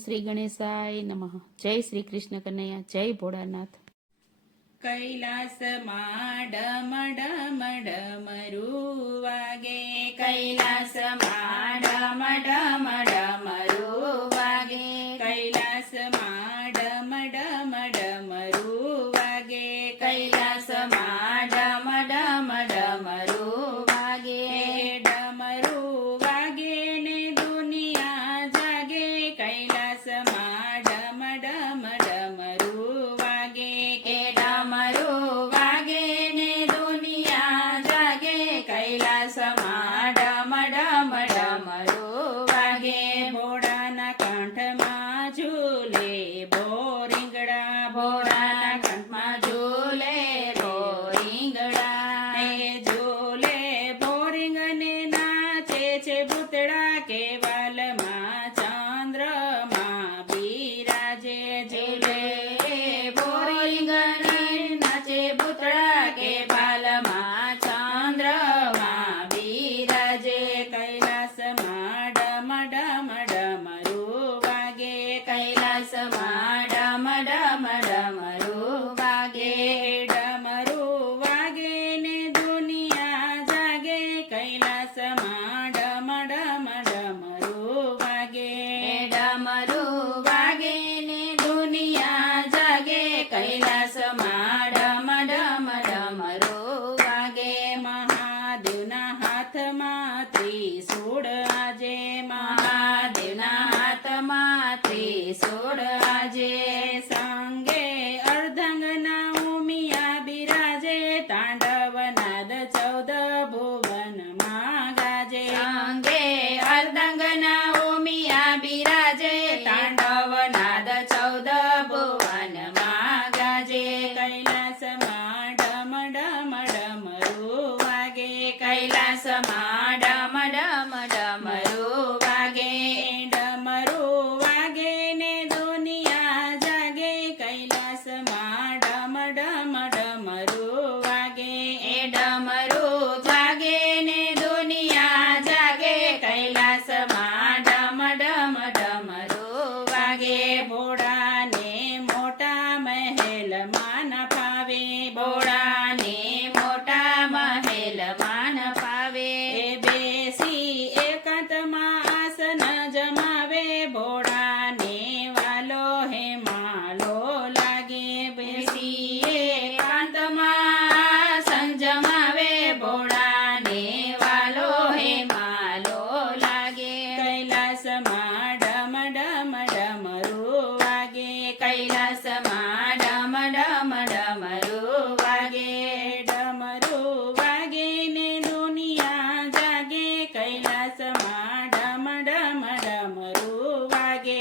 શ્રી ગણેશાય નમઃ. જય શ્રી કૃષ્ણ કનૈયા, જય ભોળાનાથ. કૈલાસમાં ડમ ડમ ડમરું વાગે, કૈલાસમાં ડમ ડમ ડમરું વાગે, કૈલાસમાં ડમ ડમ ડમરું વાગે, કૈલાસમાં ડમ ડમ ડમરું વાગે, ડમરું વાગે ને દુનિયા જાગે, કૈલાસમાં ડમ ડમ ડમરું વાગે, કે ડમરું વાગે ને દુનિયા જાગે, કૈલાસમાં ડમ ડમ ડમરું વાગે, ભોળાના કંઠમાં ઝૂલે બોરીંગડા, ભોળાના કંઠમાં ઝૂલે બોરીંગડા, એ ઝૂલે બોરીંગ ને નાચે છે ભૂતડા, કેવલમાં ચંદ્રમાં બિરાજે, ઝૂલે બોરીંગ ને નાચે ભૂતડા, કેવલમાં ચંદ્રમાં બિરાજે, કૈલાસમાં ડમ ડમ ડમરું વાગે, કૈલાસમાં ડમ ડમ ડમરું વાગે, ડમરું વાગે ને દુનિયા જાગે, કૈલાસમાં ડમ ડમ ડમરું વાગે, ડમરું વાગે ને દુનિયા જાગે, કૈલાસમાં ડમ ડમ ડમરું વાગે, મહાદેવના હાથમાં ત્રિશૂળ આજે, મહાદેવના હાથમાં ત્રિશૂળ આજે, સંગે અર્ધંગના ઉમિયા બિરાજે, તાંડવ નાદ 14 ભુવનમાં ગાજે, સંગે અર્ધંગના ઉમિયા બિરાજે, તાંડવ નાદ 14 ભુવનમાં ગાજે, કૈલાસમાં ડમ ડમ ડમરું વાગે, કૈલાસમાં ડમ ડમ ડમરું વાગે, ડમરું વાગે ને દુનિયા જાગે, કૈલાસમાં ડમ ડમ ડમરું વાગે, એ ડમરું વાગે ને દુનિયા જાગે, કૈલાસમાં ડમ ડમ ડમરું વાગે, ભોળાને મોટા મહેલમાં ન ફાવે, ભોળાને મોટા મહેલમાં ન ફાવે, એ બેસી એકાંતમાં આસન જમાવે, ભોળાને વાલો હે માલો લાગે, બેસી એકાંતમાં આસન જમાવે, ભોળાને વાલો હે માલો લાગે, કૈલાસમાં ડમ ડમ ડમરું વાગે, કૈલાસમાં ડમ ડમ ડમરું વાગે, ડમરું વાગે ને દુનિયા જાગે, કૈલાસમાં ડમ ડમ ડમરું વાગે,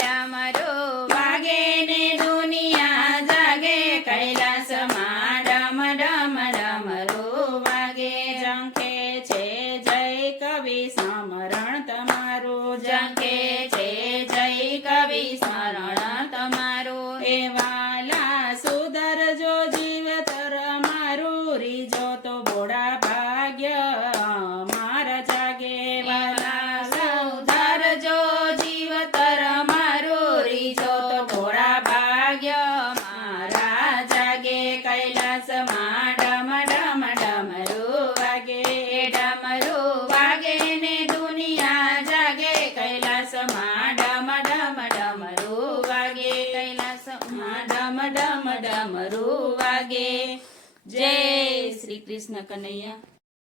ડમરું વાગે ને દુનિયા જાગે, કૈલાસમાં ડમ ડમ ડમરું વાગે, ઝંખે છે જય કવિ સ્મરણ તમારું, ઝંખે છે જય કવિ સ્મરણ તમારું, એ વાલા સુધરજો જીવતર અમારું, રીજો તો બોડા ભાગ્ય અમારા જાગે, વાલા સુધરજો જીવતર અમારું, રીજો તો બોડા ભાગ્ય અમારા જાગે, કૈલાસમાં ડમ ડમ ડમરું વાગે, ડમરું વાગે ને દુનિયા જાગે, કૈલાસમાં ડમ ડમ ડમરું વાગે, કૈલાસમાં ડમ ડમ ડમરું વાગે. જય શ્રી કૃષ્ણ કનૈયા.